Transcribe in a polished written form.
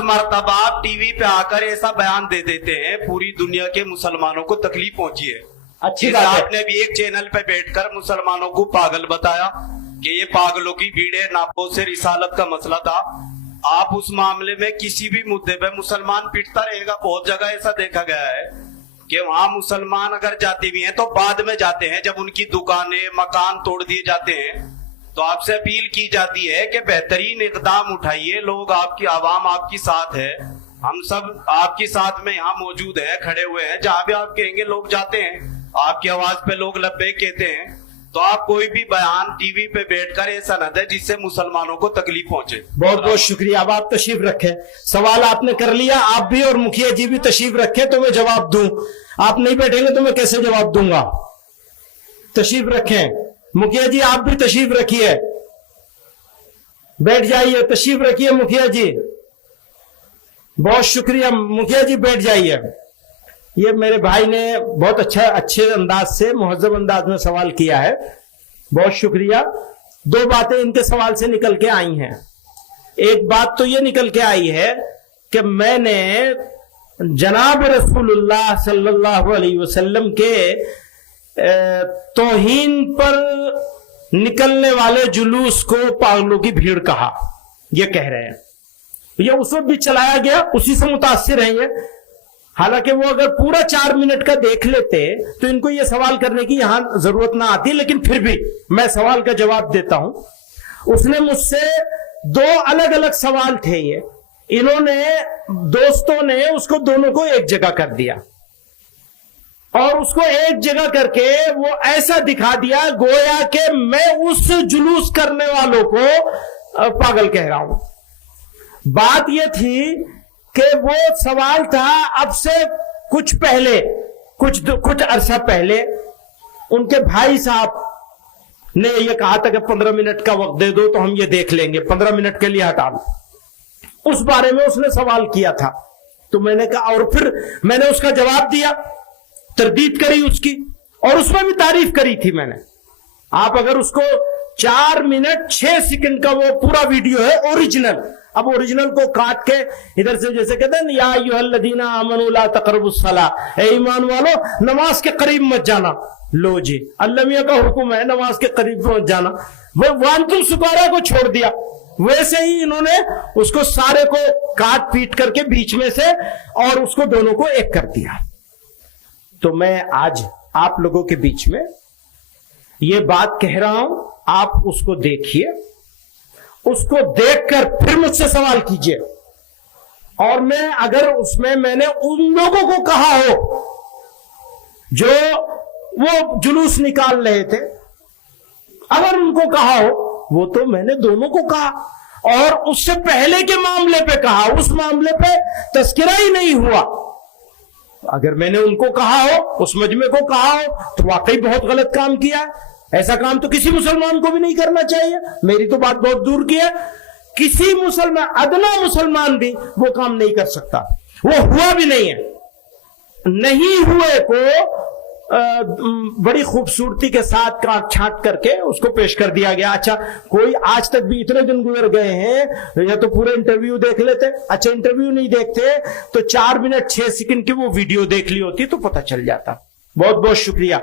बाज मर्तबा आप टीवी पे आकर ऐसा बयान दे देते हैं पूरी दुनिया के मुसलमानों को तकलीफ पहुंची है। अच्छी बात है। आपने भी एक चैनल पे बैठकर मुसलमानों को पागल बताया कि ये पागलों की भीड़ है, नापो से रिसालत का मसला था। आप उस मामले में किसी भी मुद्दे पे मुसलमान पिटता रहेगा। बहुत जगह ऐसा देखा गया है कि वहां मुसलमान अगर जाते भी हैं तो बाद में जाते हैं, जब उनकी दुकानें मकान तोड़ दिए जाते हैं। तो आपसे अपील की जाती है कि बेहतरीन इकदाम उठाइए। लोग आपकी आवाम आपकी साथ है, हम सब आपकी साथ में यहाँ मौजूद है, खड़े हुए हैं। जहां भी आप कहेंगे लोग जाते हैं, आपकी आवाज पे लोग लब्बैक कहते हैं। तो आप कोई भी बयान टीवी पे बैठकर ऐसा न दे जिससे मुसलमानों को तकलीफ पहुंचे। बहुत बहुत शुक्रिया। अब आप तशरीफ रखें, सवाल आपने कर लिया, आप भी और मुखिया जी भी तशरीफ रखें तो मैं जवाब दूं। आप नहीं बैठेंगे तो मैं कैसे जवाब दूंगा? तशरीफ रखें। मुखिया जी आप भी तशरीफ रखिए, बैठ जाइए, तशरीफ रखिए मुखिया जी। बहुत शुक्रिया मुखिया जी, बैठ जाइए। ये मेरे भाई ने बहुत अच्छे अंदाज से, मुहज्जब अंदाज में सवाल किया है, बहुत शुक्रिया। दो बातें इनके सवाल से निकल के आई हैं। एक बात तो ये निकल के आई है कि मैंने जनाब रसूलुल्लाह सल्लल्लाहु अलैहि वसल्लम के तौहीन पर निकलने वाले जुलूस को पागलों की भीड़ कहा, ये कह रहे हैं। ये उस वक्त भी चलाया गया, उसी से मुतासिर हैं ये। हालांकि वो अगर पूरा 4 मिनट का देख लेते तो इनको ये सवाल करने की यहां जरूरत ना आती, लेकिन फिर भी मैं सवाल का जवाब देता हूं। उसने मुझसे 2 अलग अलग सवाल थे ये, इन्होंने दोस्तों ने उसको दोनों को एक जगह कर दिया और उसको एक जगह करके वो ऐसा दिखा दिया गोया कि मैं उस जुलूस करने वालों को पागल कह रहा हूं। बात यह थी कि वो सवाल था अब से कुछ पहले, कुछ अरसा पहले उनके भाई साहब ने ये कहा था कि 15 मिनट का वक्त दे दो तो हम ये देख लेंगे, 15 मिनट के लिए हटा लो। उस बारे में उसने सवाल किया था, तो मैंने कहा, और फिर मैंने उसका जवाब दिया, तरदीद करी उसकी, और उसमें भी तारीफ करी थी मैंने। आप अगर उसको 4 मिनट 6 सेकंड का वो पूरा वीडियो है ओरिजिनल, अब ओरिजिनल को काट के इधर से जैसे कहते हैं या अय्युहल्लज़ीना आमनू ला तक़रबुस्सलाह, ए ईमान वालो नमाज के करीब मत जाना। लो जी, अल्लाह मियां का हुक्म है नमाज के करीब मत जाना। वो वांतुम सुकारा को छोड़ दिया, वैसे ही इन्होंने उसको सारे को काट पीट करके बीच में से और उसको दोनों को एक कर दिया। तो मैं आज आप लोगों के बीच में ये बात कह रहा हूं, आप उसको देखिए, उसको देखकर फिर मुझसे सवाल कीजिए। और मैं अगर उसमें मैंने उन लोगों को कहा हो जो वो जुलूस निकाल रहे थे, अगर उनको कहा हो, वो तो मैंने दोनों को कहा, और उससे पहले के मामले पे कहा, उस मामले पे तस्करा ही नहीं हुआ। अगर मैंने उनको कहा हो, उस मजमे को कहा हो, तो वाकई बहुत गलत काम किया है। ऐसा काम तो किसी मुसलमान को भी नहीं करना चाहिए। मेरी तो बात बहुत दूर की है, किसी मुसलमान, अदना मुसलमान भी वो काम नहीं कर सकता। वो हुआ भी नहीं है। नहीं हुए को बड़ी खूबसूरती के साथ काट छांट करके उसको पेश कर दिया गया। अच्छा, कोई आज तक भी इतने दिन गुजर गए हैं, या तो पूरे इंटरव्यू देख लेते। अच्छा, इंटरव्यू नहीं देखते तो 4 मिनट 6 सेकंड की वो वीडियो देख ली होती तो पता चल जाता। बहुत बहुत शुक्रिया।